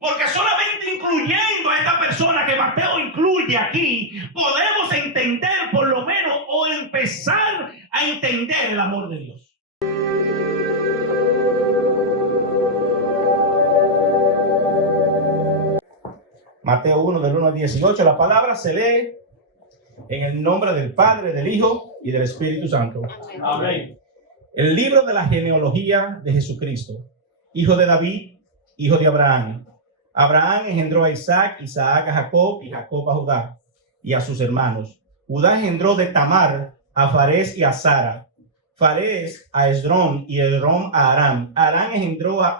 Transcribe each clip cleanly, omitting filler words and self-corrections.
Porque solamente incluyendo a esta persona que Mateo incluye aquí, podemos entender por lo menos o empezar a entender el amor de Dios. Mateo 1, del 1 al 18, la palabra se lee en el nombre del Padre, del Hijo y del Espíritu Santo. Amén. El libro de la genealogía de Jesucristo, hijo de David, hijo de Abraham. Abraham engendró a Isaac, Isaac a Jacob y Jacob a Judá y a sus hermanos. Judá engendró de Tamar a Farés y a Sara, Farés a Esdrón y Esdrón a Aram. Aram engendró a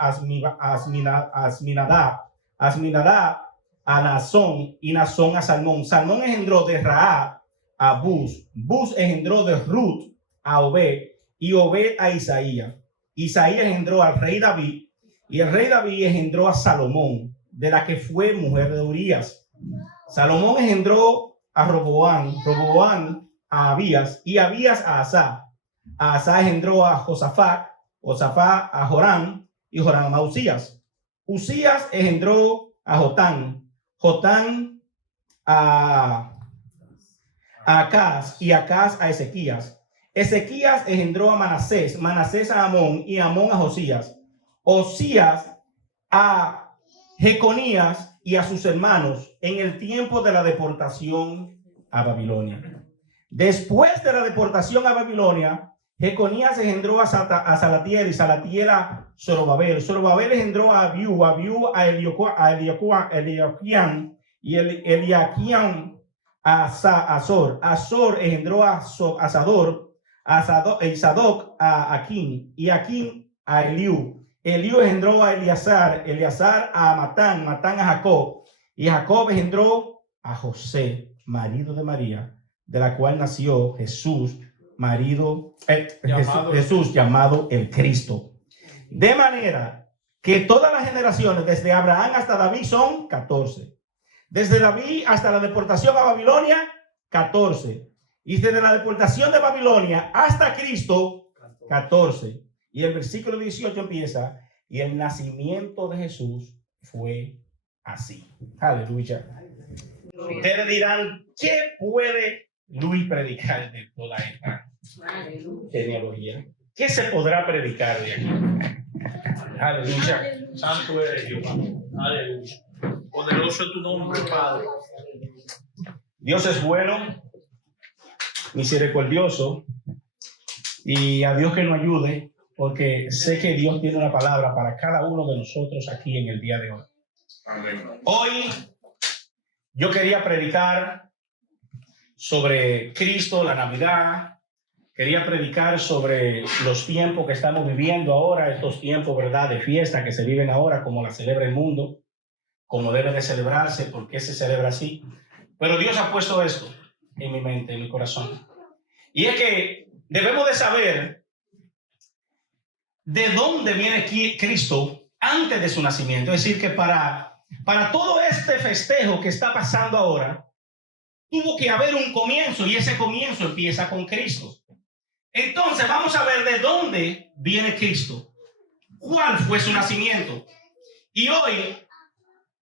Asminadab a Nazón y Nazón a Salmón. Salmón engendró de Raab a Bus. Bus engendró de Ruth a Obed y Obed a Isaías. Isaías engendró al rey David y el rey David engendró a Salomón, de la que fue mujer de Urías. Salomón engendró a Roboam, Roboam a Abías y Abías a Asa. Asa engendró a Josafat, Josafat a Joram y Joram a Usías. Usías engendró a Jotán, Jotán a Acaz y Acaz a Ezequías. Ezequías engendró a Manasés, Manasés a Amón y Amón a Josías. Osías a Jeconías y a sus hermanos en el tiempo de la deportación a Babilonia. Después de la deportación a Babilonia, Jeconías engendró a Salatiel y Salatiel a Zorobabel. Zorobabel engendró a Abiú, Abiú a Eliaquiam y Eliaquiam a Azor. Azor engendró a Sador, Sadoc a Aquim y Aquim a Eliú. Eliú engendró a Eleazar, Eleazar a Matán, Matán a Jacob y Jacob engendró a José, marido de María, de la cual nació Jesús, Jesús llamado el Cristo. De manera que todas las generaciones desde Abraham hasta David son 14. Desde David hasta la deportación a Babilonia, 14. Y desde la deportación de Babilonia hasta Cristo, 14. Y el versículo 18 empieza, y el nacimiento de Jesús fue así. Aleluya. Ustedes dirán, ¿qué puede Luis predicar de toda esta genealogía? ¿Qué se podrá predicar de aquí? Aleluya. Santo eres Dios. Aleluya. Poderoso es tu nombre, Padre. Dios es bueno, misericordioso, y a Dios que nos ayude, porque sé que Dios tiene una palabra para cada uno de nosotros aquí en el día de hoy. Amén. Hoy yo quería predicar sobre Cristo, la Navidad. Quería predicar sobre los tiempos que estamos viviendo ahora, estos tiempos, ¿verdad?, de fiesta que se viven ahora, como la celebra el mundo, como debe de celebrarse, por qué se celebra así. Pero Dios ha puesto esto en mi mente, en mi corazón. Y es que debemos de saber de dónde viene Cristo antes de su nacimiento. Es decir, que para todo este festejo que está pasando ahora, tuvo que haber un comienzo, y ese comienzo empieza con Cristo. Entonces vamos a ver de dónde viene Cristo, cuál fue su nacimiento. Y hoy,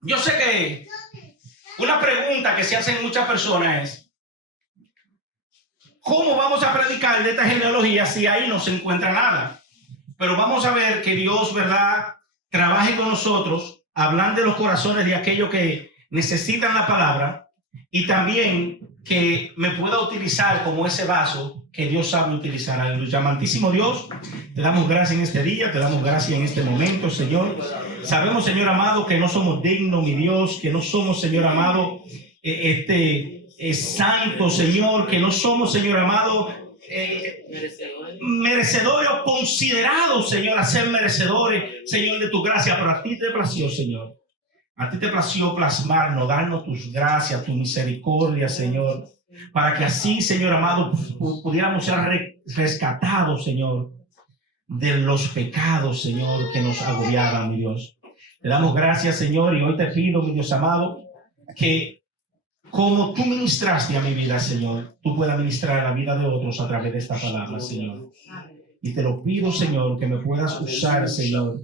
yo sé que una pregunta que se hacen muchas personas es, ¿cómo vamos a predicar de esta genealogía si ahí no se encuentra nada? Pero vamos a ver que Dios, ¿verdad?, trabaje con nosotros, hablando de los corazones de aquellos que necesitan la palabra, y también que me pueda utilizar como ese vaso que Dios sabe utilizar. Aleluya. Amantísimo Dios, te damos gracias en este día, te damos gracias en este momento, Señor. Sabemos, Señor amado, que no somos dignos, mi Dios, que no somos, Señor amado, santo, Señor, que no somos, Señor amado, merecedores o considerados, Señor, a ser merecedores, Señor, de tu gracia. Pero a ti te plació, Señor, a ti te plació plasmarnos, darnos tus gracias, tu misericordia, Señor, para que así, Señor amado, pudiéramos ser rescatados, Señor, de los pecados, Señor, que nos agobiaban, mi Dios. Te damos gracias, Señor, y hoy te pido, mi Dios amado, que como tú ministraste a mi vida, Señor, tú puedas ministrar a la vida de otros a través de esta palabra, Señor. Y te lo pido, Señor, que me puedas usar, Señor,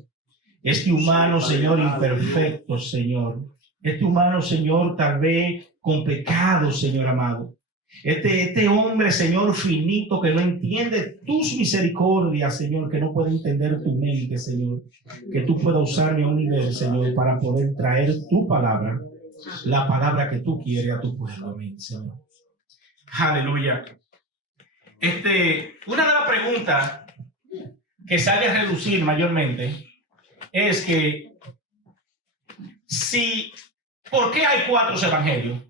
Este humano, Señor, imperfecto, Señor. Este humano, Señor, tal vez con pecado, Señor amado. Este hombre, Señor, finito, que no entiende tus misericordias, Señor, que no puede entender tu mente, Señor. Que tú puedas usarme a un nivel, Señor, para poder traer tu palabra, la palabra que tú quieres a tu pueblo. Amén, Señor. Aleluya. Una de las preguntas que sale a relucir mayormente es que ¿por qué hay 4 evangelios?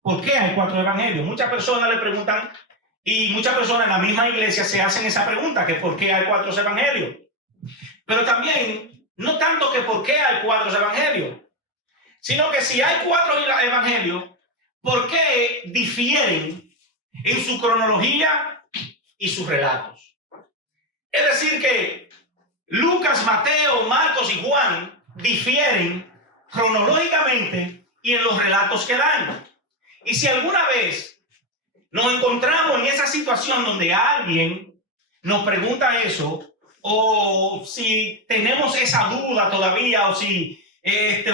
¿Por qué hay 4 evangelios? Muchas personas le preguntan, y muchas personas en la misma iglesia se hacen esa pregunta, que ¿por qué hay 4 evangelios? Pero también, no tanto que ¿por qué hay 4 evangelios? Sino que si hay 4 evangelios, ¿por qué difieren en su cronología y sus relatos? Es decir que Lucas, Mateo, Marcos y Juan difieren cronológicamente y en los relatos que dan. Y si alguna vez nos encontramos en esa situación donde alguien nos pregunta eso, o si tenemos esa duda todavía, o si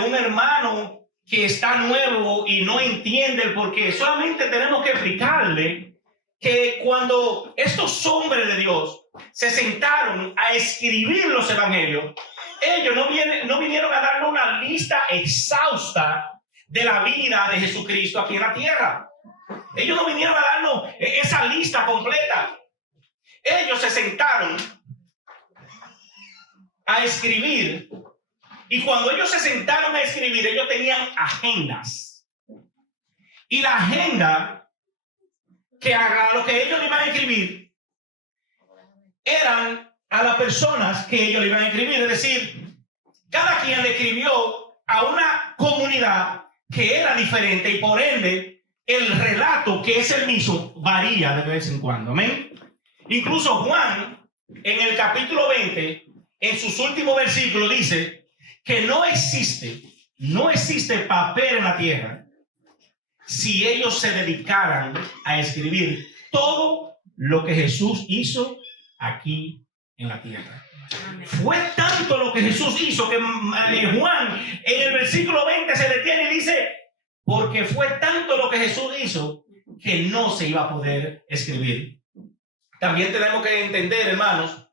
un hermano que está nuevo y no entiende el porqué, solamente tenemos que explicarle que cuando estos hombres de Dios se sentaron a escribir los evangelios, ellos no vinieron a darnos una lista exhausta de la vida de Jesucristo aquí en la tierra. Ellos no vinieron a darnos esa lista completa. Ellos se sentaron a escribir, y cuando ellos se sentaron a escribir, ellos tenían agendas. Y la agenda que a lo que ellos le iban a escribir eran a las personas que ellos le iban a escribir. Es decir, cada quien le escribió a una comunidad que era diferente, y por ende el relato, que es el mismo, varía de vez en cuando. Amén. Incluso Juan, en el capítulo 20, en sus últimos versículos, dice que no existe papel en la tierra si ellos se dedicaran a escribir todo lo que Jesús hizo aquí en la tierra. Fue tanto lo que Jesús hizo que Juan en el versículo 20 se detiene y dice, porque fue tanto lo que Jesús hizo que no se iba a poder escribir. También tenemos que entender, hermanos,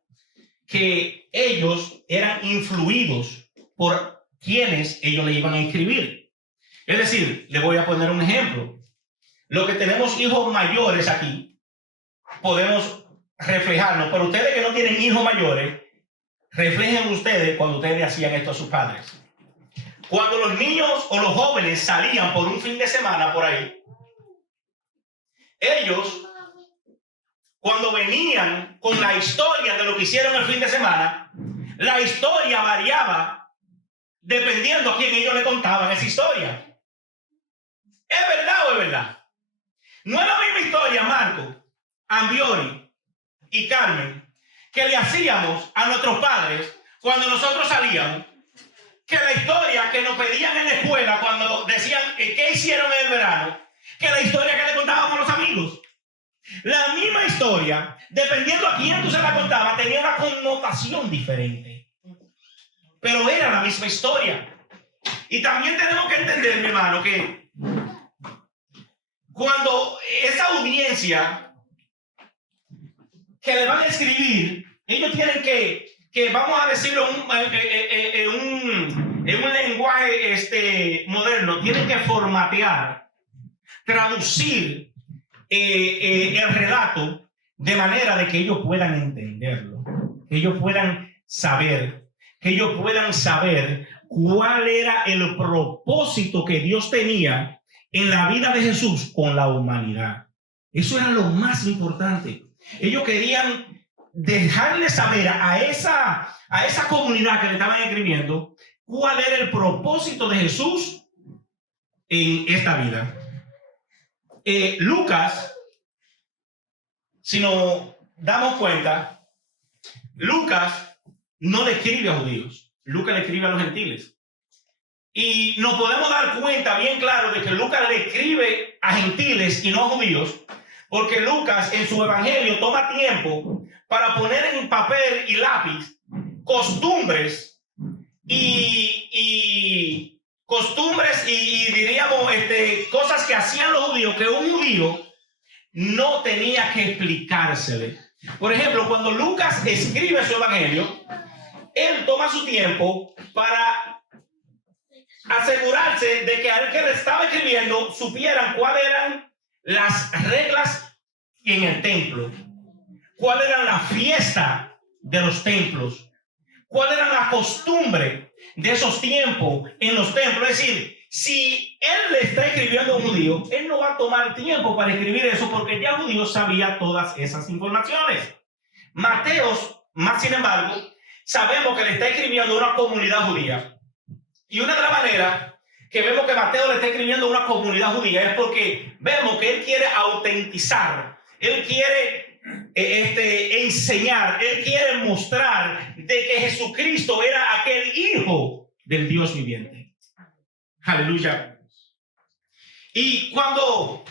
que ellos eran influidos por quienes ellos le iban a escribir. Es decir, le voy a poner un ejemplo. Los que tenemos hijos mayores aquí, podemos reflejarnos, pero ustedes que no tienen hijos mayores, reflejen ustedes cuando ustedes hacían esto a sus padres. Cuando los niños o los jóvenes salían por un fin de semana por ahí, ellos, cuando venían con la historia de lo que hicieron el fin de semana, la historia variaba dependiendo a quién ellos le contaban esa historia. ¿Es verdad o es verdad? No es la misma historia, Marco, Ambiori y Carmen, que le hacíamos a nuestros padres cuando nosotros salíamos, que la historia que nos pedían en la escuela cuando decían qué hicieron en el verano, que la historia que le contábamos a los amigos. La misma historia, dependiendo a quién tú se la contabas, tenía una connotación diferente, pero era la misma historia. Y también tenemos que entender, mi hermano, que cuando esa audiencia que le van a escribir, ellos tienen que vamos a decirlo en un lenguaje moderno, tienen que formatear, traducir el relato de manera de que ellos puedan entenderlo, que ellos puedan saber cuál era el propósito que Dios tenía en la vida de Jesús con la humanidad. Eso era lo más importante. Ellos querían dejarle saber a esa comunidad que le estaban escribiendo cuál era el propósito de Jesús en esta vida. Lucas, si nos damos cuenta, Lucas no le escribe a judíos, Lucas le escribe a los gentiles. Y nos podemos dar cuenta bien claro de que Lucas le escribe a gentiles y no a judíos, porque Lucas en su evangelio toma tiempo para poner en papel y lápiz costumbres y costumbres y diríamos cosas que hacían los judíos que un judío no tenía que explicársele. Por ejemplo, cuando Lucas escribe su evangelio, él toma su tiempo para asegurarse de que al que le estaba escribiendo supieran cuáles eran las reglas en el templo, cuál era la fiesta de los templos, cuál era la costumbre de esos tiempos en los templos. Es decir, si él le está escribiendo a un judío, él no va a tomar tiempo para escribir eso porque ya el judío sabía todas esas informaciones. Mateo, más sin embargo, sabemos que le está escribiendo a una comunidad judía. Y una de las maneras que vemos que Mateo le está escribiendo a una comunidad judía es porque vemos que él quiere autentizar, él quiere enseñar, él quiere mostrar de que Jesucristo era aquel hijo del Dios viviente. Aleluya. Y cuando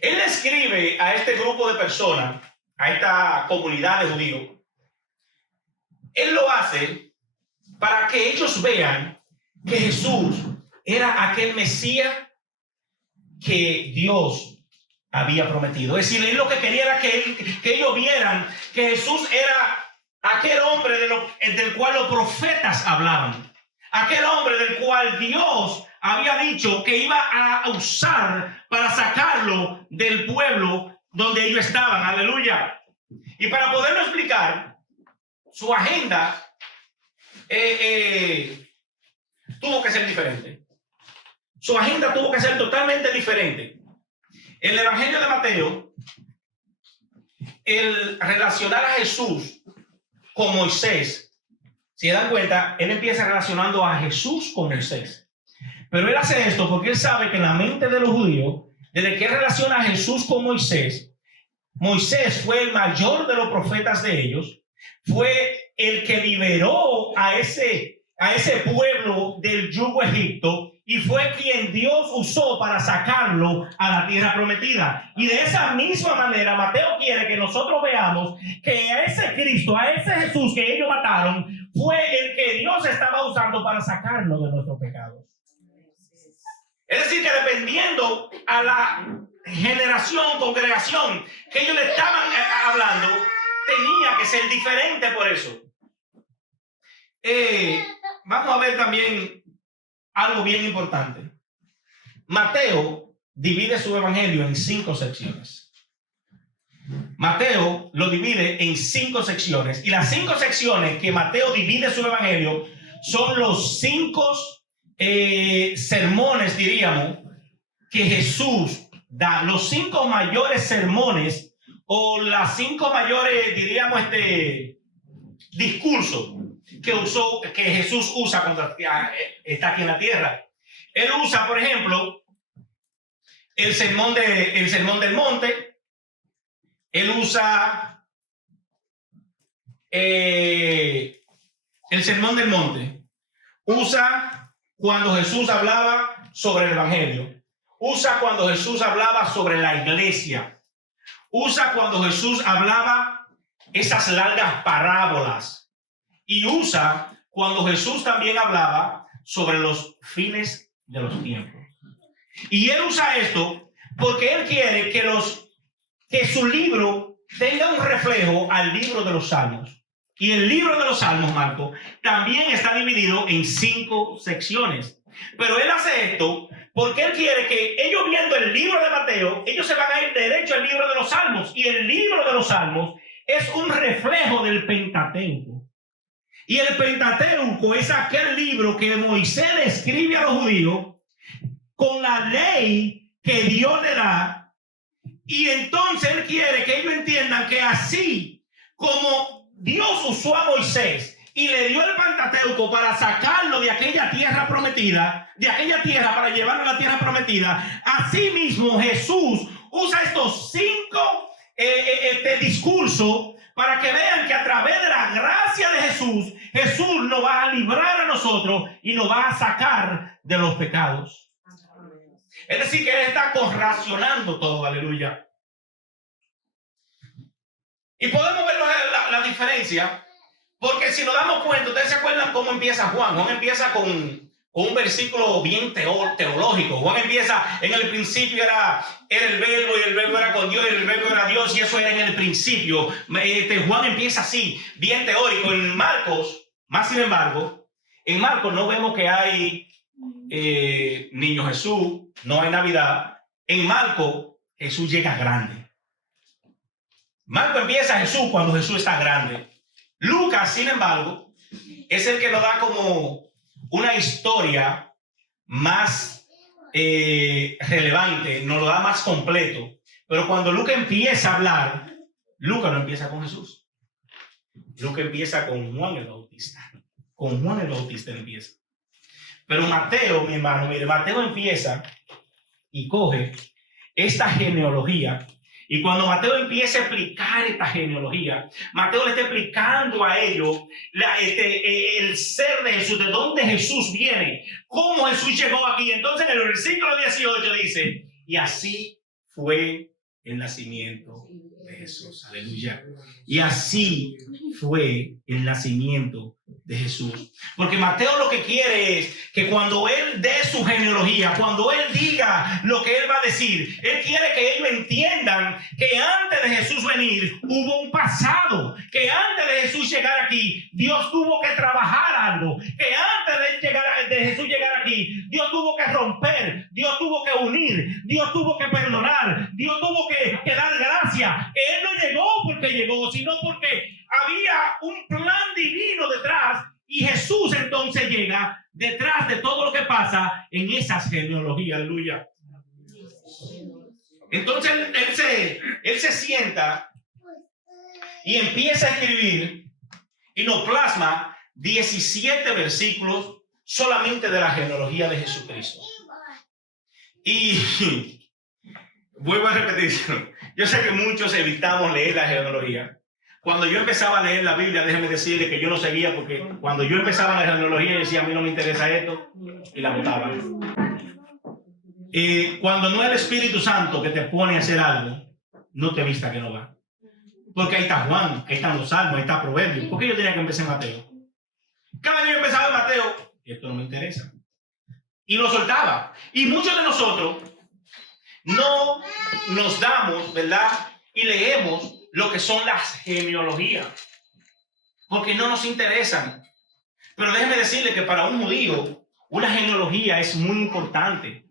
él escribe a este grupo de personas, a esta comunidad de judíos, él lo hace para que ellos vean que Jesús era aquel Mesías que Dios había prometido. Es decir, él lo que quería era que ellos vieran que Jesús era aquel hombre del cual los profetas hablaban, aquel hombre del cual Dios había dicho que iba a usar para sacarlo del pueblo donde ellos estaban. Aleluya. Y para poderlo explicar, su agenda tuvo que ser diferente. Su agenda tuvo que ser totalmente diferente. El Evangelio de Mateo, el relacionar a Jesús con Moisés, si se dan cuenta, él empieza relacionando a Jesús con Moisés. Pero él hace esto porque él sabe que en la mente de los judíos, desde que él relaciona a Jesús con Moisés, Moisés fue el mayor de los profetas de ellos, fue el que liberó a ese pueblo del yugo Egipto y fue quien Dios usó para sacarlo a la tierra prometida. Y de esa misma manera Mateo quiere que nosotros veamos que a ese Cristo, a ese Jesús que ellos mataron, fue el que Dios estaba usando para sacarnos de nuestros pecados. Es decir, que dependiendo a la generación, congregación que ellos le estaban hablando, tenía que ser diferente por eso. Vamos a ver también algo bien importante. Mateo divide su evangelio en 5 secciones. Mateo lo divide en 5 secciones. Y las 5 secciones que Mateo divide su evangelio son los 5 sermones, diríamos, que Jesús da. Los 5 mayores sermones o las 5 mayores, diríamos, discursos que Jesús usa cuando está aquí en la tierra. Él usa, por ejemplo, el sermón del monte. Él usa el sermón del monte. Usa cuando Jesús hablaba sobre el evangelio. Usa cuando Jesús hablaba sobre la iglesia. Usa cuando Jesús hablaba esas largas parábolas. Y usa cuando Jesús también hablaba sobre los fines de los tiempos. Y él usa esto porque él quiere que su libro tenga un reflejo al libro de los Salmos. Y el libro de los Salmos, Marco, también está dividido en 5 secciones. Pero él hace esto porque él quiere que ellos, viendo el libro de Mateo, ellos se van a ir derecho al libro de los Salmos. Y el libro de los Salmos es un reflejo del Pentateuco. Y el Pentateuco es aquel libro que Moisés le escribe a los judíos con la ley que Dios le da. Y entonces él quiere que ellos entiendan que así como Dios usó a Moisés y le dio el Pentateuco para sacarlo de aquella tierra prometida, de aquella tierra para llevarlo a la tierra prometida, así mismo Jesús usa estos 5 discursos para que vean que a través de la gracia de Jesús, Jesús nos va a librar a nosotros y nos va a sacar de los pecados. Es decir, que él está correlacionando todo, aleluya. Y podemos ver la diferencia, Porque si nos damos cuenta, ustedes se acuerdan cómo empieza Juan. Juan empieza con un versículo bien teológico. Juan empieza, en el principio era el verbo, y el verbo era con Dios, y el verbo era Dios, y eso era en el principio. Juan empieza así, bien teórico. En Marcos, más sin embargo, en Marcos no vemos que hay niño Jesús, no hay Navidad. En Marcos, Jesús llega grande. Marcos empieza Jesús cuando Jesús está grande. Lucas, sin embargo, es el que nos da como una historia más relevante, nos lo da más completo. Pero cuando Lucas empieza a hablar, Lucas no empieza con Jesús. Lucas empieza con Juan el Bautista. Con Juan el Bautista empieza. Pero Mateo, mi hermano, mire, Mateo empieza y coge esta genealogía. Y cuando Mateo empieza a explicar esta genealogía, Mateo le está explicando a ellos el ser de Jesús, de dónde Jesús viene, cómo Jesús llegó aquí. Entonces en el versículo 18 dice, y así fue el nacimiento de Jesús. Aleluya. Y así fue el nacimiento de Jesús. Porque Mateo lo que quiere es que cuando él dé su genealogía, cuando él diga lo que él va a decir, él quiere que ellos entiendan que antes de Jesús venir hubo un pasado, que antes de Jesús llegar aquí Dios tuvo que trabajar algo, que antes de Jesús llegar aquí Dios tuvo que romper, Dios tuvo que unir, Dios tuvo que perdonar, Dios tuvo que dar gracia, que él no llegó porque llegó, sino porque había un plan divino detrás, y Jesús entonces llega detrás de todo lo que pasa en esas genealogías. Aleluya. Entonces él se sienta y empieza a escribir y nos plasma 17 versículos solamente de la genealogía de Jesucristo. Y vuelvo a repetir, yo sé que muchos evitamos leer la genealogía. Cuando yo empezaba a leer la Biblia, déjeme decirle que yo no seguía, porque cuando yo empezaba la genealogía, yo decía, a mí no me interesa esto, y la botaba. Cuando no es el Espíritu Santo que te pone a hacer algo, no te vista que no va. Porque ahí está Juan, ahí están los Salmos, ahí está Proverbios. ¿Por qué yo tenía que empezar en Mateo? Cada vez yo empezaba en Mateo, esto no me interesa. Y lo soltaba. Y muchos de nosotros no nos damos, ¿verdad? Y leemos lo que son las genealogías, porque no nos interesan. Pero déjeme decirle que para un judío una genealogía es muy importante.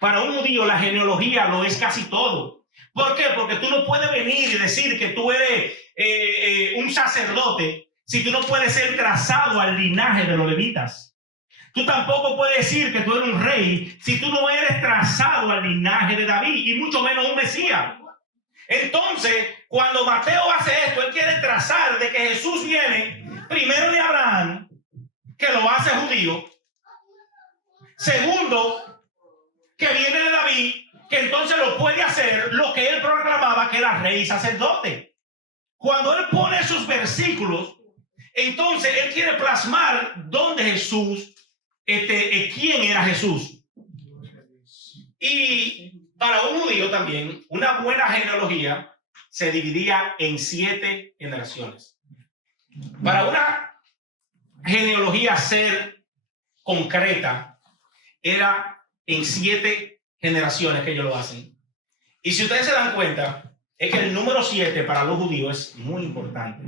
Para un judío la genealogía lo es casi todo. ¿Por qué? Porque tú no puedes venir y decir que tú eres un sacerdote si tú no puedes ser trazado al linaje de los levitas. Tú tampoco puedes decir que tú eres un rey si tú no eres trazado al linaje de David, y mucho menos un Mesías. Entonces, cuando Mateo hace esto, él quiere trazar de que Jesús viene primero de Abraham, que lo hace judío. Segundo, que viene de David, que entonces lo puede hacer lo que él proclamaba, que era rey y sacerdote. Cuando él pone esos versículos, entonces él quiere plasmar dónde Jesús, quién era Jesús. Y para un judío también, una buena genealogía se dividía en 7 generaciones. Para una genealogía ser concreta, era en 7 generaciones que ellos lo hacen. Y si ustedes se dan cuenta, es que el número 7 para los judíos es muy importante.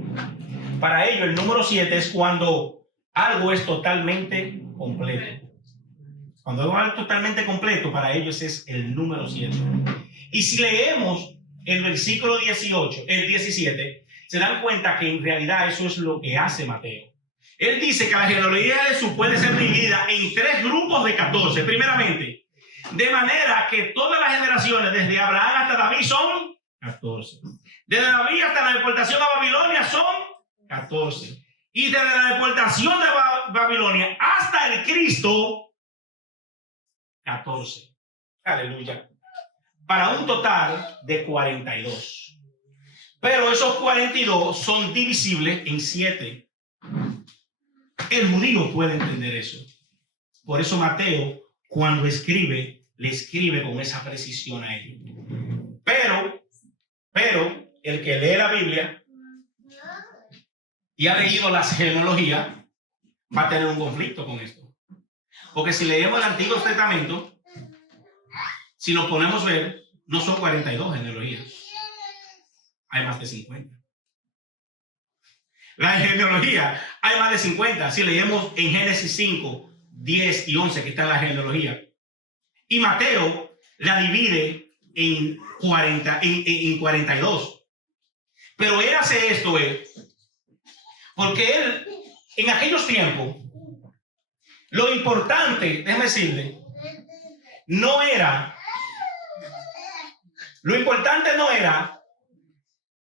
Para ellos el número 7 es cuando algo es totalmente completo. Cuando algo es totalmente completo, para ellos es el número 7. Y si leemos el versículo 17, se dan cuenta que en realidad eso es lo que hace Mateo. Él dice que la genealogía de Jesús puede ser dividida en 3 grupos de 14. Primeramente, de manera que todas las generaciones desde Abraham hasta David son 14. Desde David hasta la deportación a Babilonia son 14. Y desde la deportación de Babilonia hasta el Cristo, 14. Aleluya. Para un total de 42. Pero esos 42 son divisibles en 7. El judío puede entender eso. Por eso Mateo, cuando escribe, le escribe con esa precisión a ellos. Pero el que lee la Biblia y ha leído las genealogías, va a tener un conflicto con esto. Porque si leemos el Antiguo Testamento, si lo ponemos a ver, no son 42 genealogías. Hay más de 50. La genealogía, hay más de 50. Si leemos en Génesis 5, 10 y 11, que está en la genealogía. Y Mateo la divide en 42. Pero él hace esto, porque él, en aquellos tiempos, lo importante, déjeme decirle, no era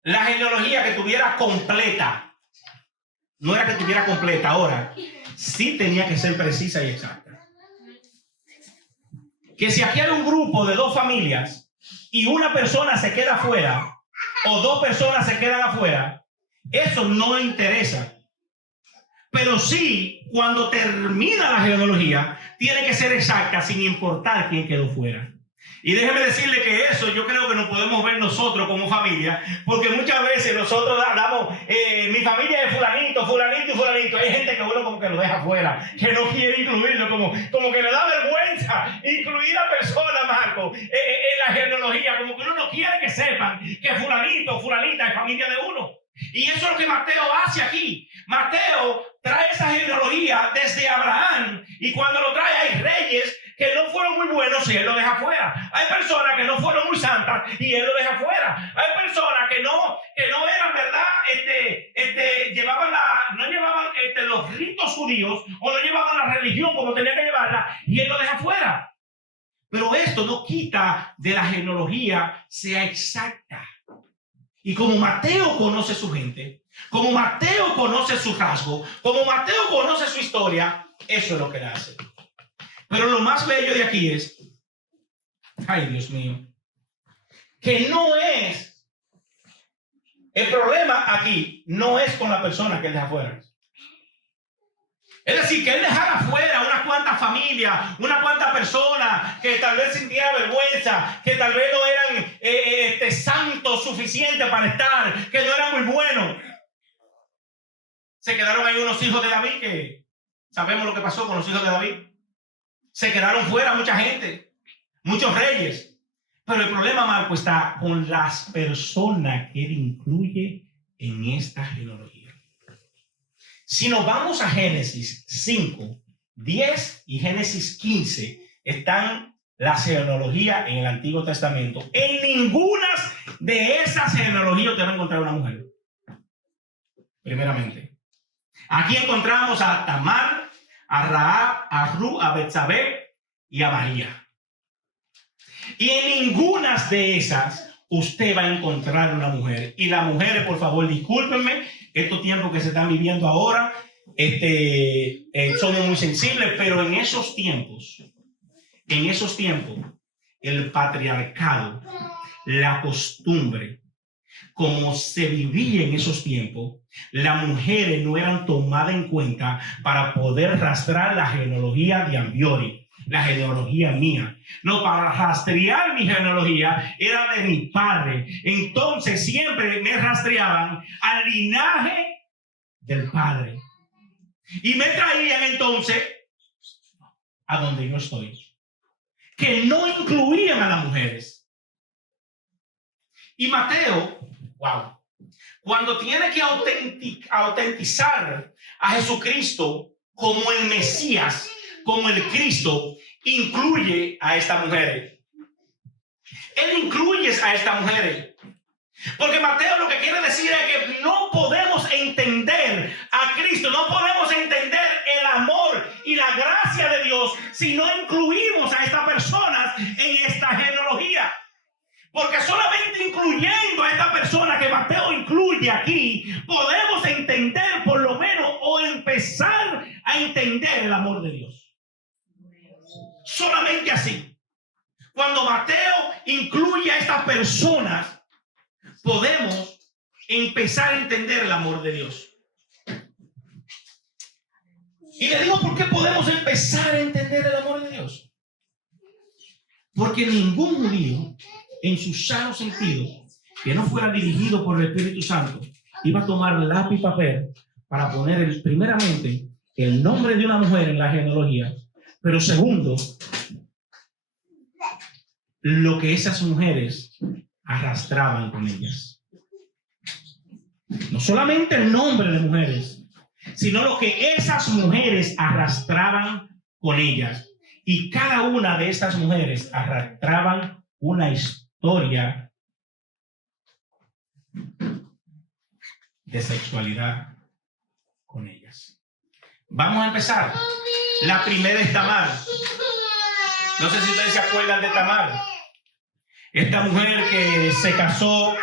la genealogía que tuviera completa. No era que tuviera completa. Ahora, sí tenía que ser precisa y exacta. Que si aquí hay un grupo de 2 familias y una persona se queda afuera o 2 personas se quedan afuera, eso no interesa. Pero sí, cuando termina la genealogía, tiene que ser exacta sin importar quién quedó fuera. Y déjeme decirle que eso yo creo que nos podemos ver nosotros como familia, porque muchas veces nosotros damos, mi familia es fulanito, fulanito y fulanito. Hay gente que uno como que lo deja fuera, que no quiere incluirlo, como que le da vergüenza incluir a personas, Marco, en la genealogía, como que uno no quiere que sepan que fulanito o fulanita es familia de uno. Y eso es lo que Mateo hace aquí. Mateo trae esa genealogía desde Abraham, y cuando lo trae hay reyes que no fueron muy buenos y él lo deja fuera. Hay personas que no fueron muy santas y él lo deja fuera. Hay personas que no eran, ¿verdad? No llevaban los ritos judíos, o no llevaban la religión como tenía que llevarla, y él lo deja fuera. Pero esto no quita de la genealogía sea exacta. Y como Mateo conoce su gente, como Mateo conoce su rasgo, como Mateo conoce su historia, eso es lo que le hace. Pero lo más bello de aquí es, ay Dios mío, que no es, el problema aquí no es con la persona que él deja fuera. Es decir, que él dejara fuera unas cuantas familias, unas cuantas personas que tal vez sintieran vergüenza, que tal vez no eran santos suficientes para estar, que no eran muy buenos. Se quedaron ahí unos hijos de David, que sabemos lo que pasó con los hijos de David. Se quedaron fuera mucha gente, muchos reyes. Pero el problema, Marco, está con las personas que él incluye en esta genealogía. Si nos vamos a Génesis 5, 10 y Génesis 15, están las genealogías en el Antiguo Testamento. En ninguna de esas genealogías usted va a encontrar una mujer. Primeramente. Aquí encontramos a Tamar, a Rahab, a Ru, a Betsabé y a María. Y en ninguna de esas usted va a encontrar una mujer. Y las mujeres, por favor, discúlpenme, estos tiempos que se están viviendo ahora, somos muy sensibles, pero en esos tiempos, el patriarcado, la costumbre, como se vivía en esos tiempos, las mujeres no eran tomadas en cuenta para poder rastrear la genealogía de Ambiori, la genealogía mía. No, para rastrear mi genealogía era de mi padre. Entonces siempre me rastreaban al linaje del padre. Y me traían entonces a donde yo estoy, que no incluían a las mujeres. Y Mateo, wow, cuando tiene que autentizar a Jesucristo como el Mesías, como el Cristo, incluye a estas mujeres. Él incluye a estas mujeres. Porque Mateo lo que quiere decir es que no podemos entender a Cristo, no podemos entender el amor y la gracia de Dios si no incluimos a estas personas en esta genealogía. Porque solamente incluyendo a esta persona que Mateo incluye aquí, podemos entender por lo menos o empezar a entender el amor de Dios. Solamente así. Cuando Mateo incluye a estas personas, podemos empezar a entender el amor de Dios. Y le digo, ¿por qué podemos empezar a entender el amor de Dios? Porque ningún judío, en su sano sentido, que no fuera dirigido por el Espíritu Santo, iba a tomar lápiz y papel para poner primeramente el nombre de una mujer en la genealogía, pero segundo, lo que esas mujeres arrastraban con ellas. No solamente el nombre de mujeres, sino lo que esas mujeres arrastraban con ellas. Y cada una de estas mujeres arrastraban una historia de sexualidad con ellas. Vamos a empezar. La primera es Tamar. No sé si ustedes se acuerdan de Tamar. Esta mujer que se casó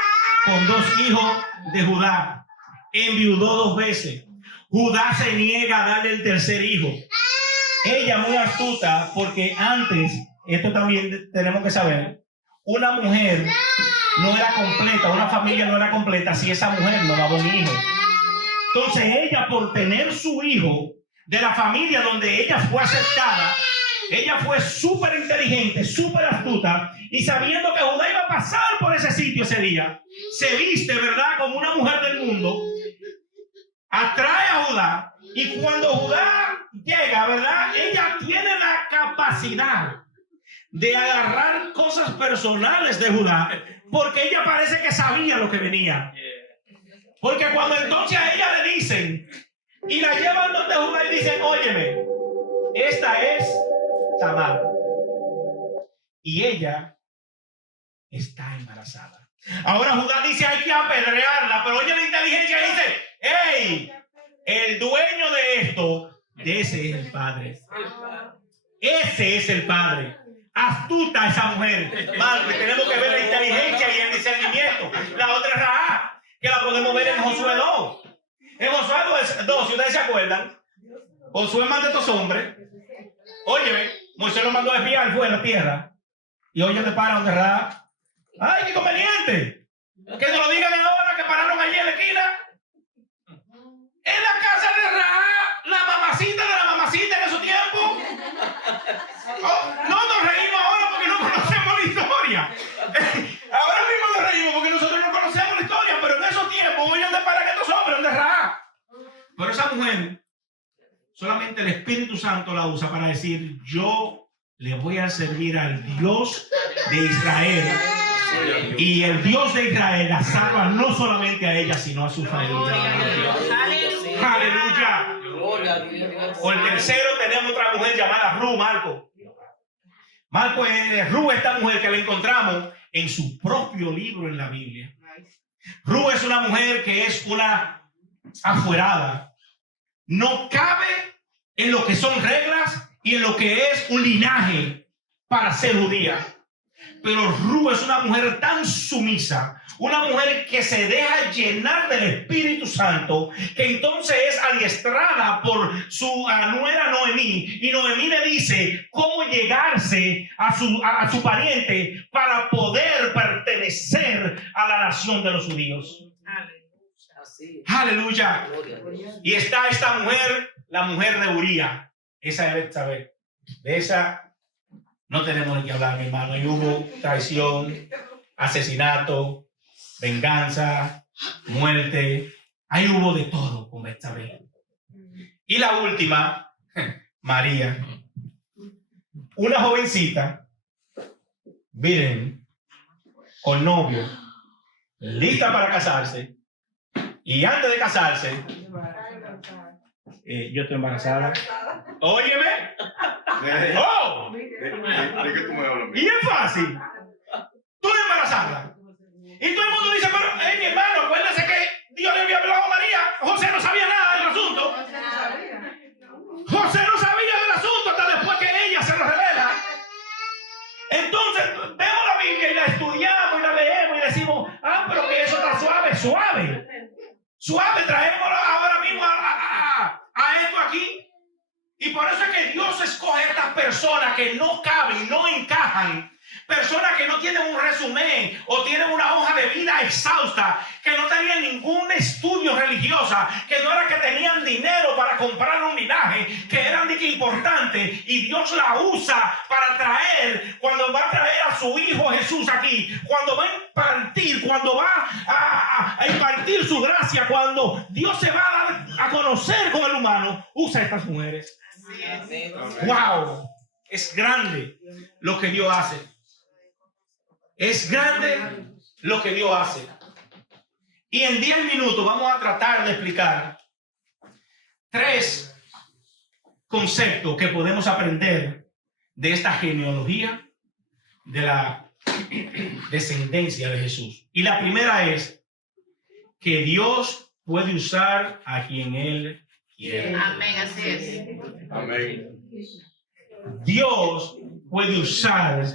con 2 hijos de Judá, enviudó 2 veces. Judá se niega a darle el tercer hijo. Ella muy astuta, porque antes, esto también tenemos que saber, una mujer no era completa, una familia no era completa si esa mujer no daba un hijo. Entonces ella, por tener su hijo de la familia donde ella fue aceptada, ella fue súper inteligente, súper astuta, y sabiendo que Judá iba a pasar por ese sitio ese día, se viste, ¿verdad?, como una mujer del mundo, atrae a Judá, y cuando Judá llega, ¿verdad?, ella tiene la capacidad de agarrar cosas personales de Judá, porque ella parece que sabía lo que venía. Porque cuando entonces a ella le dicen, y la llevan donde Judá y dicen, óyeme, esta es Tamar, y ella está embarazada. Ahora Judá dice, hay que apedrearla, pero oye la inteligencia y dice, hey, el dueño de esto, ese es el padre. Ese es el padre. Astuta esa mujer. Madre, tenemos que ver la inteligencia y el discernimiento. La otra es Rahab, que la podemos ver en Josué 2. En Josué 2, si ustedes se acuerdan, Josué manda a estos hombres. Óyeme, Moisés lo mandó a espiar fuera de la tierra. Y hoy te paran de Rahab. ¡Ay, qué conveniente! Que nos lo digan ahora que pararon allí en la esquina. En la casa de Rahab, la mamacita en esos tiempos. Oh, no nos reímos ahora porque no conocemos la historia. Ahora mismo nos reímos porque nosotros no conocemos la historia, pero en esos tiempos, oye, ¿dónde paran estos hombres? ¿Dónde Rahab? Pero esa mujer, solamente el Espíritu Santo la usa para decir, yo le voy a servir al Dios de Israel. Y el Dios de Israel la salva no solamente a ella, sino a su familia. Aleluya. Por el tercero tenemos otra mujer llamada Ruth, Marco es Ruth, esta mujer que la encontramos en su propio libro en la Biblia. Ruth es una mujer que es una afuerada. No cabe en lo que son reglas y en lo que es un linaje para ser judía. Pero Ruth es una mujer tan sumisa, una mujer que se deja llenar del Espíritu Santo, que entonces es adiestrada por su nuera Noemí, y Noemí le dice cómo llegarse a su pariente para poder pertenecer a la nación de los judíos. Aleluya. Y está esta mujer, la mujer de Uría. Esa debe saber. De esa no tenemos ni que hablar, mi hermano. Y hubo traición, asesinato, venganza, muerte. Ahí hubo de todo con Betsabé. Y la última, María. Una jovencita, virgen, con novio, lista para casarse. Y antes de casarse, yo estoy embarazada. Óyeme. ¡Oh! Y es fácil. Tú eres embarazada. Y todo el mundo dice, pero mi hermano, acuérdese que Dios le había hablado a María. José no sabía nada del asunto. José no sabía del asunto hasta después que ella se lo revela. Entonces, vemos la Biblia y la estudiamos y la leemos y decimos, pero que eso está suave. Suave, traémoslo ahora mismo a esto aquí. Y por eso es que Dios escoge a estas personas que no caben, no encajan. Personas que no tienen un resumen o tienen una hoja de vida exhausta, que no tenían ningún estudio religioso, que no era que tenían dinero para comprar un linaje, que eran de que importante, y Dios la usa para traer, cuando va a traer a su hijo Jesús aquí, cuando va a impartir, cuando va a impartir su gracia, cuando Dios se va a dar a conocer con el humano, usa estas mujeres. ¡Wow! Es grande lo que Dios hace. Es grande lo que Dios hace. Y en 10 minutos vamos a tratar de explicar 3 conceptos que podemos aprender de esta genealogía de la descendencia de Jesús. Y la primera es que Dios puede usar a quien Él quiera. Amén, así es. Amén. Dios puede usar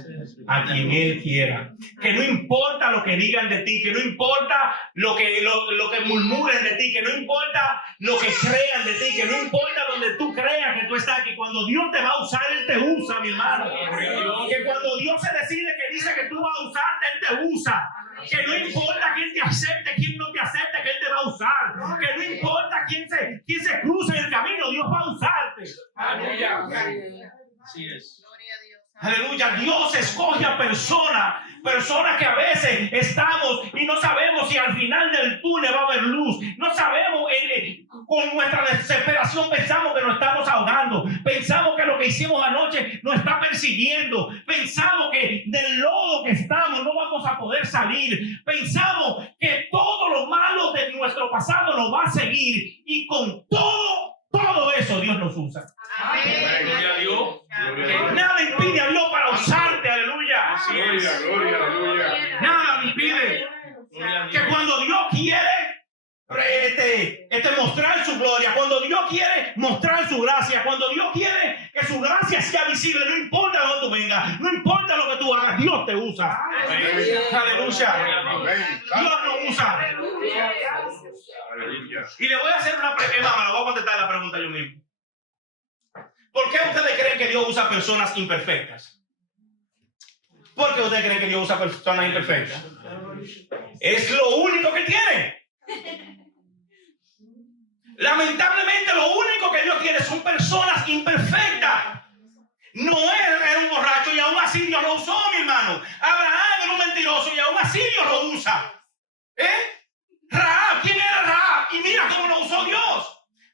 a quien Él quiera. Que no importa lo que digan de ti, que no importa lo que murmuren de ti, que no importa lo que crean de ti, que no importa donde tú creas que tú estás, que cuando Dios te va a usar, Él te usa, mi hermano. Que cuando Dios se decide que dice que tú vas a usarte, Él te usa. Que no importa quién te acepte, quién no te acepte, que Él te va a usar. Que no importa quién se cruce en el camino, Dios va a usarte. Aleluya. Así es. Aleluya, Dios escoge a personas que a veces estamos y no sabemos si al final del túnel va a haber luz. No sabemos, con nuestra desesperación pensamos que nos estamos ahogando. Pensamos que lo que hicimos anoche nos está persiguiendo. Pensamos que del lodo que estamos no vamos a poder salir. Pensamos que todo lo malo de nuestro pasado nos va a seguir. Y con todo eso Dios nos usa. Gloria a Dios. Que nada impide a Dios para usarte, aleluya. Gloria. Nada me impide. Que cuando Dios quiere mostrar su gloria, cuando Dios quiere mostrar su gracia, cuando Dios quiere que su gracia sea visible, no importa de dónde tú vengas, no importa lo que tú hagas, Dios te usa. Aleluya. Dios nos usa. Y le voy a hacer una pregunta, me lo voy a contestar la pregunta yo mismo. ¿Por qué ustedes creen que Dios usa personas imperfectas? ¿Por qué ustedes creen que Dios usa personas imperfectas? Es lo único que tiene. Lamentablemente lo único que Dios tiene son personas imperfectas. Noé era un borracho y aún así Dios lo usó, mi hermano. Abraham era un mentiroso y aún así Dios lo usa. Rahab, ¿quién era Rahab? Y mira cómo lo usó Dios.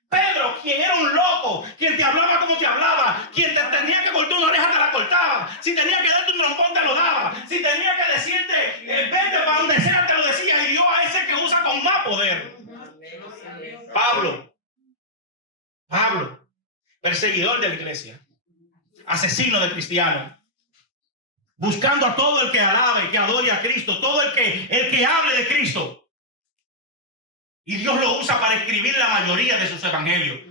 Pedro, quien era un loco, quien te hablaba como te hablaba, quien te tenía que cortar una oreja te la cortaba, si tenía que darte un trompón te lo daba, si tenía que decirte vete para donde sea te lo decía, y Dios a ese que usa con más poder. Pablo, perseguidor de la iglesia, asesino de cristianos, buscando a todo el que alabe, que adore a Cristo, todo el que hable de Cristo. Y Dios lo usa para escribir la mayoría de sus evangelios.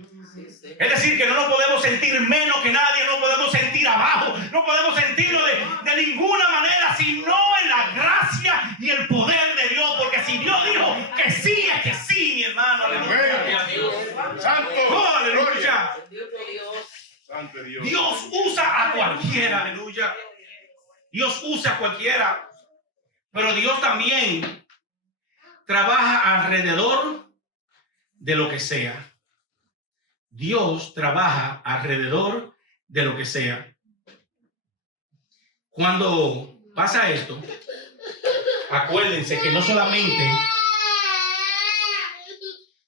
Es decir, que no nos podemos sentir menos que nadie, no podemos sentir abajo, no podemos sentirlo de ninguna manera, sino en la gracia y el poder de Dios. Porque si Dios dijo que sí, es que sí, mi hermano. Aleluya. Santo. Oh, aleluya. Santo Dios. Dios usa a cualquiera, aleluya. Dios usa a cualquiera. Pero Dios también trabaja alrededor de lo que sea. Dios trabaja alrededor de lo que sea. Cuando pasa esto, acuérdense que no solamente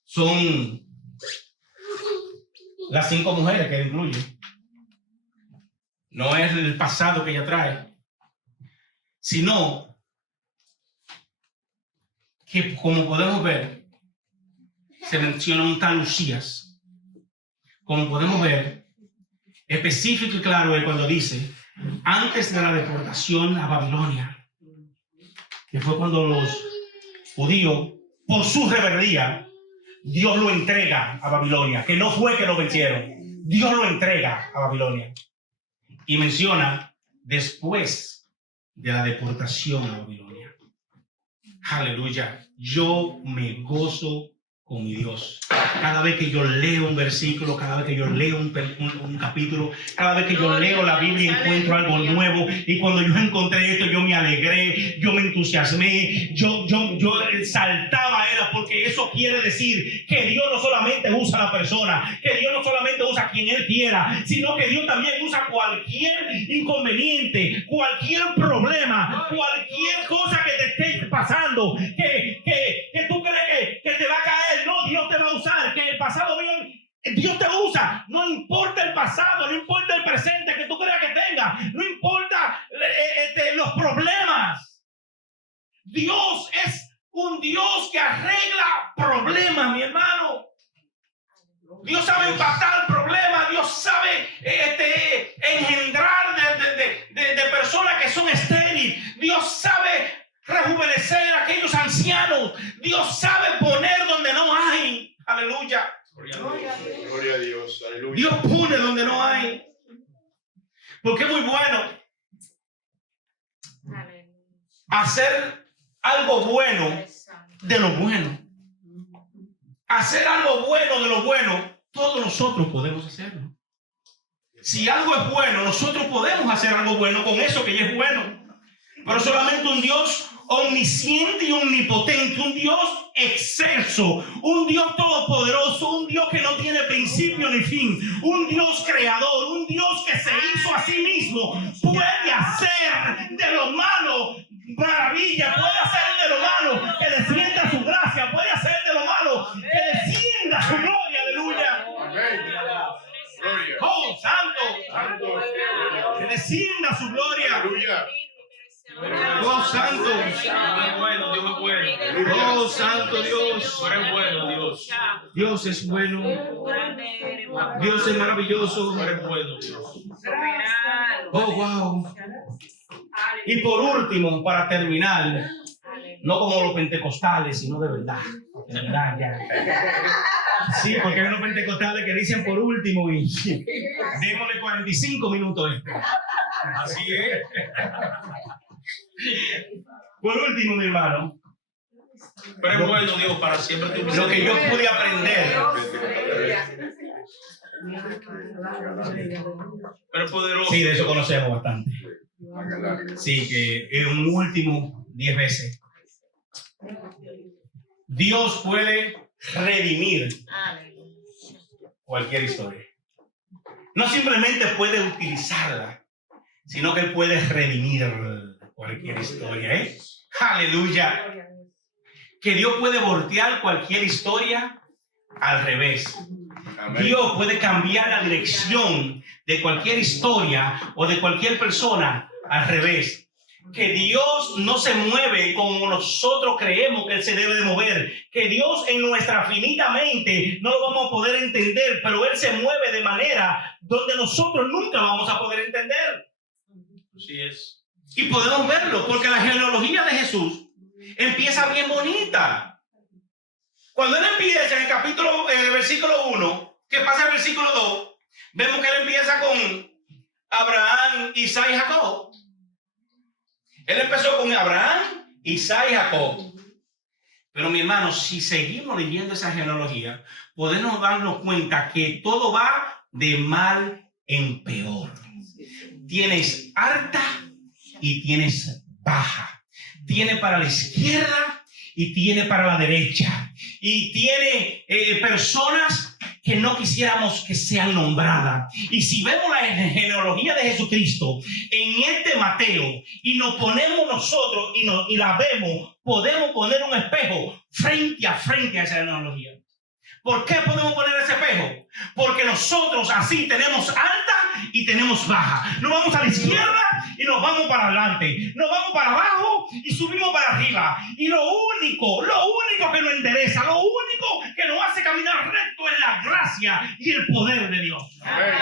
son las 5 mujeres que incluye, no es el pasado que ella trae, sino que, como podemos ver, se menciona un tal Usías. Como podemos ver, específico y claro es cuando dice, antes de la deportación a Babilonia, que fue cuando los judíos, por su rebeldía, Dios lo entrega a Babilonia, que no fue que lo vencieron, Dios lo entrega a Babilonia. Y menciona, después de la deportación a Babilonia. Aleluya. Yo me gozo con mi Dios. Cada vez que yo leo un versículo, cada vez que yo leo un capítulo, cada vez que yo leo la Biblia encuentro algo nuevo. Y cuando yo encontré esto, yo me alegré, yo me entusiasmé, yo saltaba, era porque eso quiere decir que Dios no solamente usa a la persona, que Dios no solamente usa a quien Él quiera, sino que Dios también usa cualquier inconveniente, cualquier problema, cualquier cosa que te esté pasando, que tú crees que te va a caer. No, Dios te va a usar. Que el pasado pasado, no importa el presente que tú creas que tenga, no importa los problemas. Dios es un Dios que arregla problemas, mi hermano. Dios sabe empatar problemas, Dios sabe engendrar de personas que son estériles. Dios sabe rejuvenecer a aquellos ancianos. Dios sabe poner donde no hay. Aleluya. Gloria a Dios. Aleluya. Dios pone donde no hay. Porque es muy bueno hacer algo bueno de lo bueno. Hacer algo bueno de lo bueno, todos nosotros podemos hacerlo. Si algo es bueno, nosotros podemos hacer algo bueno con eso que ya es bueno. Pero solamente un Dios omnisciente y omnipotente, un Dios excelso, un Dios todopoderoso, un Dios que no tiene principio ni fin, un Dios creador, un Dios que se hizo a sí mismo, puede hacer de lo malo maravilla, puede hacer de lo malo que descienda su gracia, puede hacer de lo malo que descienda su gloria. Aleluya. Amén. Gloria. Oh, santo, Santo. que descienda su gloria. Aleluya. Oh, santo. Dios es bueno, Dios es bueno. Oh, santo Dios. Tú eres bueno, Dios. Dios es bueno. Dios es maravilloso. Tú eres bueno, Dios. Oh, wow. Y por último, para terminar, no como los pentecostales, sino de verdad. De verdad, ya. Sí, porque hay unos pentecostales que dicen por último y démosle 45 minutos. Así es. Por último, mi hermano, Pero es bueno, Dios, para siempre tu lo que yo pude aprender. Pero es poderoso. Sí, de eso conocemos bastante. Sí, que en un último 10 veces. Dios puede redimir cualquier historia. No simplemente puede utilizarla, sino que Él puede redimir cualquier historia. Aleluya. Que Dios puede voltear cualquier historia al revés. Amén. Dios puede cambiar la dirección de cualquier historia o de cualquier persona al revés. Que Dios no se mueve como nosotros creemos que Él se debe de mover. Que Dios en nuestra finita mente no lo vamos a poder entender, pero Él se mueve de manera donde nosotros nunca vamos a poder entender. Así es. Y podemos verlo, porque la genealogía de Jesús empieza bien bonita. Cuando Él empieza en el capítulo, en el versículo 1, que pasa al versículo 2, vemos que Él empieza con Abraham, Isaac y Jacob. Él empezó con Abraham, Isaac y Jacob. Pero mi hermano, si seguimos leyendo esa genealogía, podemos darnos cuenta que todo va de mal en peor. Tienes alta y tienes baja. Tiene para la izquierda y tiene para la derecha. Y tiene personas que no quisiéramos que sean nombradas. Y si vemos la genealogía de Jesucristo en este Mateo y nos ponemos nosotros y la vemos, podemos poner un espejo frente a esa genealogía. ¿Por qué podemos poner ese espejo? Porque nosotros así tenemos alta y tenemos baja. Nos vamos a la izquierda y nos vamos para adelante. Nos vamos para abajo y subimos para arriba. Y lo único que nos endereza, lo único que nos hace caminar recto es la gracia y el poder de Dios. Amén.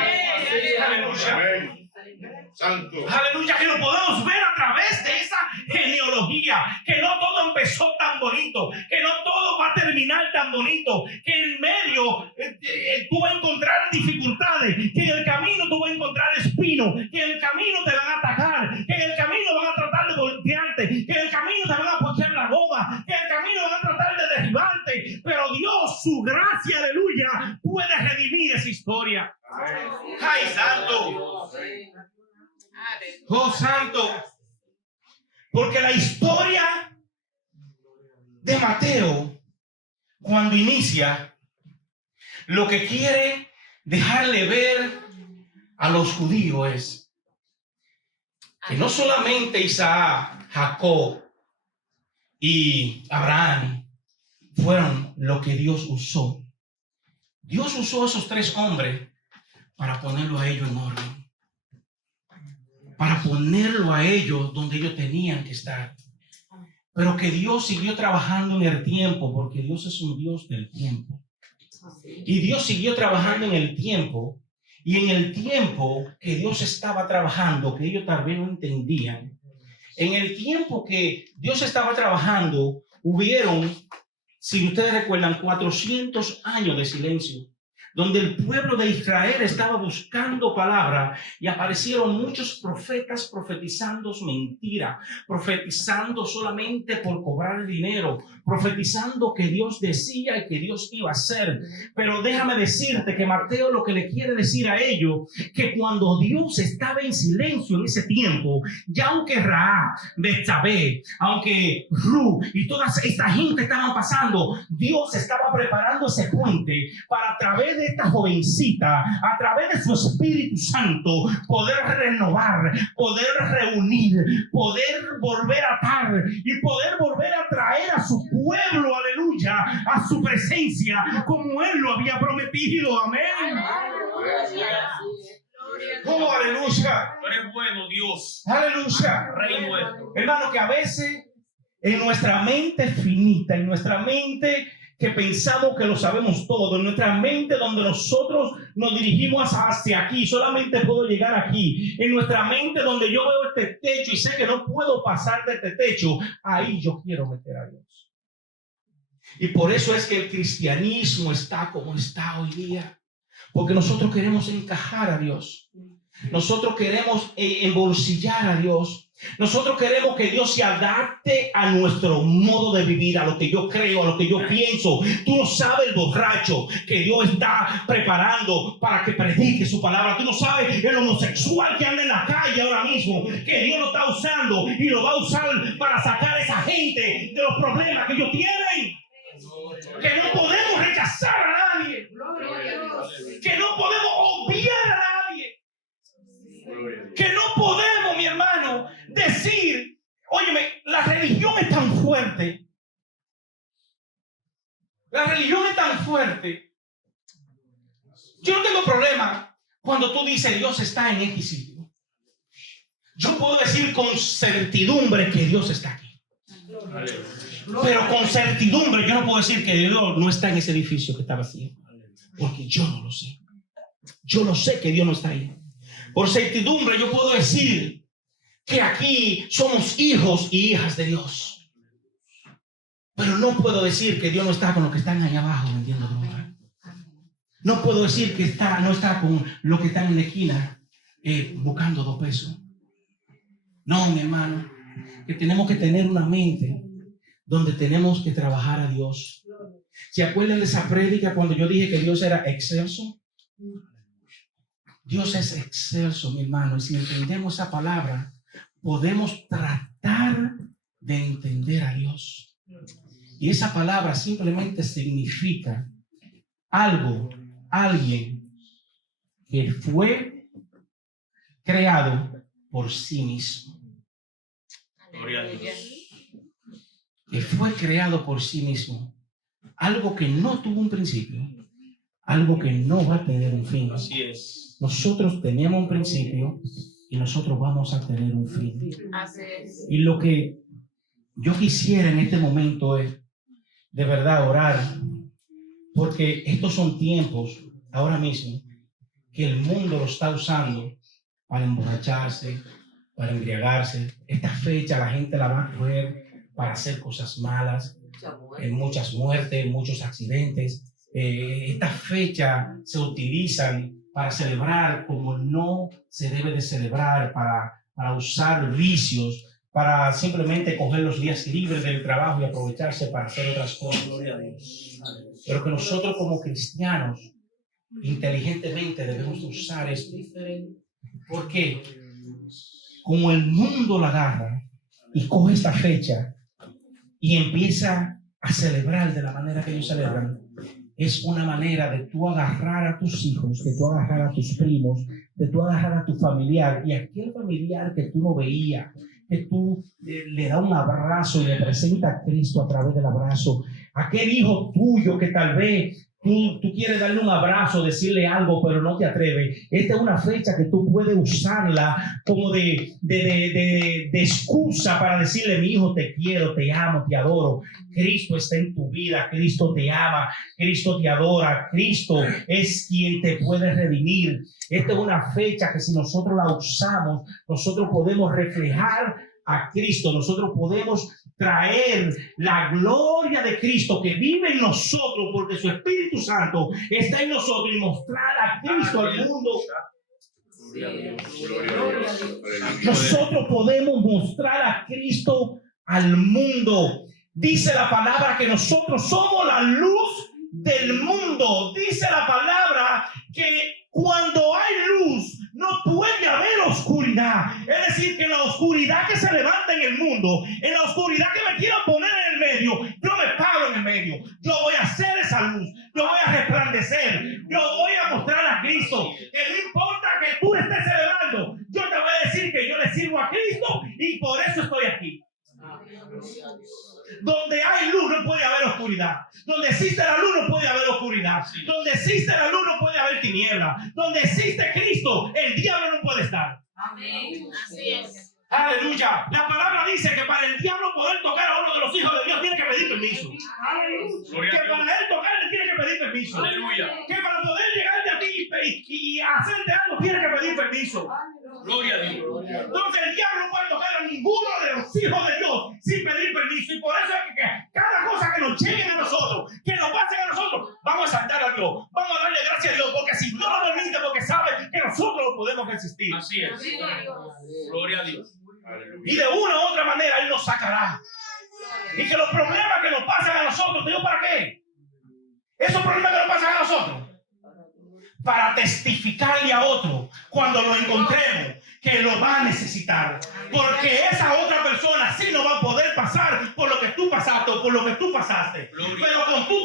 Aleluya. Amén. Santo. Aleluya, que lo podemos ver a través de esa genealogía, que no todo empezó tan bonito, que no todo va a terminar tan bonito, que en medio tú vas a encontrar dificultades, que en el camino tú vas a encontrar espinos, que en el camino te van a atacar, que en el camino van a tratar de voltearte, que en el camino te van a pochar la goma, que en el camino van a tratar de derribarte, pero Dios, su gracia, aleluya, puede redimir esa historia. Amén. ¡Ay, santo! ¡Oh, santo! Porque la historia de Mateo, cuando inicia, lo que quiere dejarle ver a los judíos es que no solamente Isaac, Jacob y Abraham fueron lo que Dios usó. Dios usó a esos tres hombres para ponerlo a ellos en orden, para ponerlo a ellos donde ellos tenían que estar. Pero que Dios siguió trabajando en el tiempo, porque Dios es un Dios del tiempo. Y Dios siguió trabajando en el tiempo, y en el tiempo que Dios estaba trabajando, que ellos tal vez no entendían, en el tiempo que Dios estaba trabajando, hubieron, si ustedes recuerdan, 400 años de silencio, donde el pueblo de Israel estaba buscando palabra y aparecieron muchos profetas profetizando mentira, profetizando solamente por cobrar dinero, profetizando que Dios decía y que Dios iba a hacer. Pero déjame decirte que Mateo lo que le quiere decir a ellos, que cuando Dios estaba en silencio en ese tiempo, ya aunque Raab, Betsabé, aunque Ru y toda esta gente estaban pasando, Dios estaba preparando ese puente para, a través de esta jovencita, a través de su Espíritu Santo, poder renovar, poder reunir, poder volver a atar y poder volver a traer a su pueblo, aleluya, a su presencia como Él lo había prometido. Amén. Oh, aleluya. Tú eres bueno, Dios. Aleluya. Rey nuestro. Hermano, que a veces en nuestra mente finita, en nuestra mente que pensamos que lo sabemos todo, en nuestra mente donde nosotros nos dirigimos hacia aquí, solamente puedo llegar aquí, en nuestra mente donde yo veo este techo y sé que no puedo pasar de este techo, ahí yo quiero meter a Dios. Y por eso es que el cristianismo está como está hoy día, porque nosotros queremos encajar a Dios, nosotros queremos embolsillar a Dios. Nosotros queremos que Dios se adapte a nuestro modo de vivir, a lo que yo creo, a lo que yo pienso. Tú no sabes el borracho que Dios está preparando para que predique su palabra. Tú no sabes el homosexual que anda en la calle ahora mismo, que Dios lo está usando y lo va a usar para sacar a esa gente de los problemas que ellos tienen. Que no podemos rechazar a nadie, que no podemos obviar a nadie, que no podemos, mi hermano, decir, óyeme, la religión es tan fuerte. La religión es tan fuerte. Yo no tengo problema cuando tú dices Dios está en X sitio. Yo puedo decir con certidumbre que Dios está aquí. Pero con certidumbre yo no puedo decir que Dios no está en ese edificio que está vacío. Porque yo no lo sé. Yo no sé que Dios no está ahí. Por certidumbre yo puedo decir que aquí somos hijos y hijas de Dios. Pero no puedo decir que Dios no está con los que están allá abajo vendiendo droga. No puedo decir que no está con los que están en la esquina buscando 2 pesos. No, mi hermano, que tenemos que tener una mente donde tenemos que trabajar a Dios. ¿Se acuerdan de esa prédica cuando yo dije que Dios era excelso? Dios es excelso, mi hermano, y si entendemos esa palabra, podemos tratar de entender a Dios. Y esa palabra simplemente significa alguien que fue creado por sí mismo. Gloria a Dios. Que fue creado por sí mismo. Algo que no tuvo un principio, algo que no va a tener un fin. Así es. Nosotros tenemos un principio y nosotros vamos a tener un fin. Así es. Y lo que yo quisiera en este momento es de verdad orar, porque estos son tiempos ahora mismo que el mundo lo está usando para emborracharse, para embriagarse. Esta fecha la gente la va a coger para hacer cosas malas, muchas muertes, muchos accidentes. Esta fecha se utilizan para celebrar como no se debe de celebrar, para usar vicios, para simplemente coger los días libres del trabajo y aprovecharse para hacer otras cosas. Gloria a Dios. Pero que nosotros como cristianos inteligentemente debemos usar esto. Porque como el mundo la agarra y coge esta fecha y empieza a celebrar de la manera que ellos celebran, es una manera de tú agarrar a tus hijos, de tú agarrar a tus primos, de tú agarrar a tu familiar, y aquel familiar que tú no veías, que tú le das un abrazo y le presenta a Cristo a través del abrazo, aquel hijo tuyo que tal vez Tú quieres darle un abrazo, decirle algo, pero no te atreves. Esta es una fecha que tú puedes usarla como de excusa para decirle: mi hijo, te quiero, te amo, te adoro. Cristo está en tu vida, Cristo te ama, Cristo te adora, Cristo es quien te puede redimir. Esta es una fecha que si nosotros la usamos, nosotros podemos reflejar a Cristo, nosotros podemos traer la gloria de Cristo que vive en nosotros, porque su Espíritu Santo está en nosotros, y mostrar a Cristo al mundo. Nosotros podemos mostrar a Cristo al mundo. Dice la palabra que nosotros somos la luz del mundo. Dice la palabra que cuando hay luz no puede haber oscuridad. Es decir, que la oscuridad que se levanta en el mundo, en la oscuridad que me quieran poner en el medio, yo me paro en el medio. Yo voy a hacer esa luz, yo voy a resplandecer, yo voy a mostrar a Cristo. Que no importa que tú estés celebrando, yo te voy a decir que yo le sirvo a Cristo y por eso estoy aquí. Donde hay luz no puede haber oscuridad. Donde existe la luz no puede haber oscuridad. Donde existe la luz no puede haber tiniebla. Donde existe Cristo, el diablo no puede estar. Amén. Así es. Aleluya. La palabra dice que para el diablo poder tocar a uno de los hijos de Dios tiene que pedir permiso. Que para él tocarle tiene que pedir permiso. Aleluya. Que para poder llegarte a ti y hacerte algo tiene que pedir permiso. Gloria a Dios. Entonces el diablo no puede tocar a ninguno de los hijos de Dios sin pedir permiso. Y por eso es que cada cosa que nos llegue a nosotros, que nos pase a nosotros, vamos a saltar a Dios. Vamos a darle gracias a Dios, porque si Dios lo permite, porque sabe que nosotros lo podemos resistir. Así es. Gloria a Dios. Y de una u otra manera Él nos sacará. Y que los problemas que nos pasan a nosotros, ¿te digo para qué? Esos problemas que nos pasan a nosotros, para testificarle a otro cuando lo encontremos que lo va a necesitar, porque esa otra persona sí no va a poder pasar por lo que tú pasaste o por lo que tú pasaste, pero con tu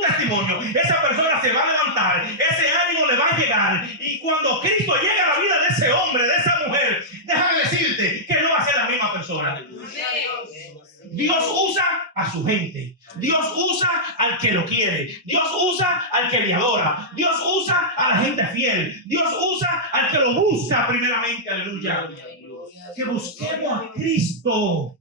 testimonio, esa persona se va a levantar, ese ánimo le va a llegar, y cuando Cristo llega a la vida de ese hombre, de esa mujer, déjame decirte que no va a ser la misma persona. Dios usa a su gente. Dios usa al que lo quiere. Dios usa al que le adora. Dios usa a la gente fiel. Dios usa al que lo busca primeramente. Aleluya. Que busquemos a Cristo.